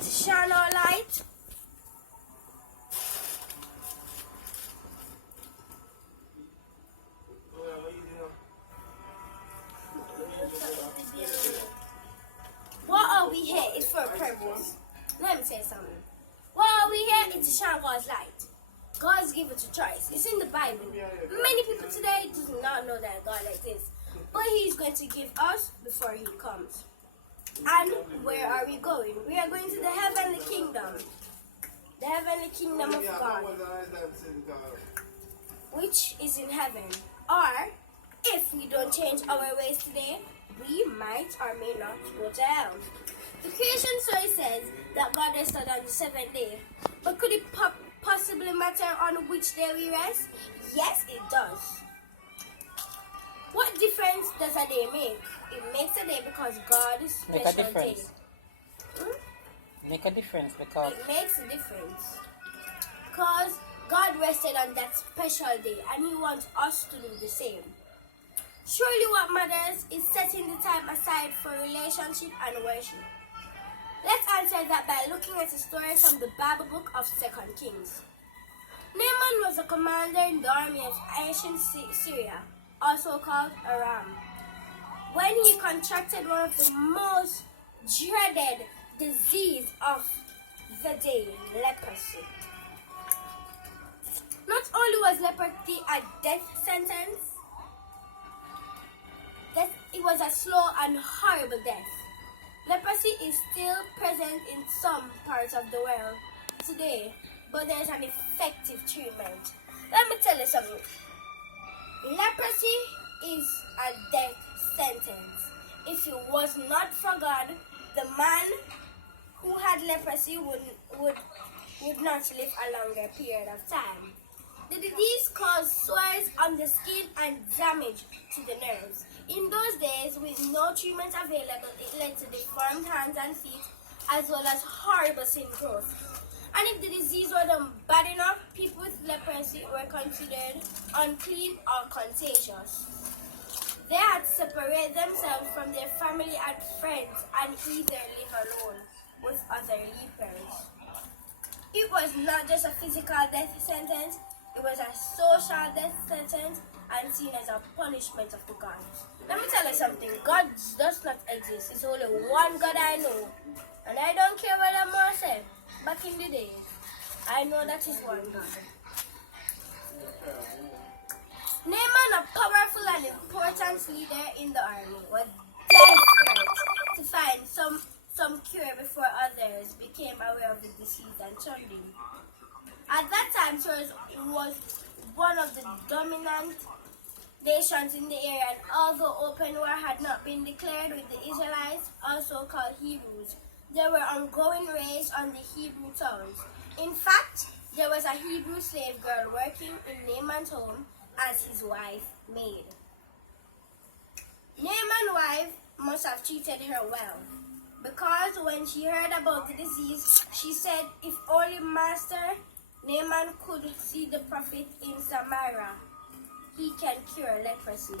to shine our light. What are we here is for a purpose. Let me say something. What are we here is to shine God's light. God's given to choice. It's in the Bible. Many people today do not know that God exists. But He's going to give us before He comes. And where are we going? We are going to the heavenly kingdom. The heavenly kingdom of God, which is in heaven. Or, if we don't change our ways today, we might or may not go to hell. The creation story says that God rested on the seventh day. But could it possibly matter on which day we rest? Yes, it does. What difference does a day make? It makes a day because God is special. Make a difference. Make a difference because it makes a difference. Because God rested on that special day and He wants us to do the same. Surely what matters is setting the time aside for relationship and worship. Let's answer that by looking at a story from the Bible book of 2 Kings. Naaman was a commander in the army of ancient Syria, also called Aram, when he contracted one of the most dreaded disease of the day, leprosy. Not only was leprosy a death sentence, it was a slow and horrible death. Leprosy is still present in some parts of the world today, but there is an effective treatment. Let me tell you something. Leprosy is a death sentence. If it was not for God, the man who had leprosy would not live a longer period of time. The disease caused sores on the skin and damage to the nerves. In those days, with no treatment available, it led to deformed hands and feet, as well as horrible skin growth. And if the disease wasn't bad enough, people with leprosy were considered unclean or contagious. They had to separate themselves from their family and friends and either live alone with other lepers. It was not just a physical death sentence, it was a social death sentence and seen as a punishment of the gods. Let me tell you something, God does not exist. It's only one God I know. And I don't care what the more said. Back in the days, I know that is one God. Naaman, a powerful and important leader in the army, was desperate to find some cure before others became aware of the disease and turned him. At that time, it was one of the dominant nations in the area, and although open war had not been declared with the Israelites, also called Hebrews, there were ongoing raids on the Hebrew towns. In fact, there was a Hebrew slave girl working in Naaman's home as his wife maid. Naaman's wife must have treated her well, because when she heard about the disease, she said, if only Master Naaman could see the prophet in Samaria, he can cure leprosy.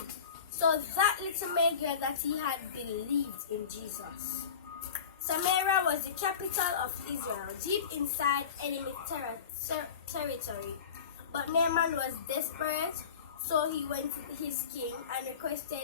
So that little maid girl that he had believed in Jesus. Samaria was the capital of Israel, deep inside enemy territory. But Naaman was desperate, so he went to his king and requested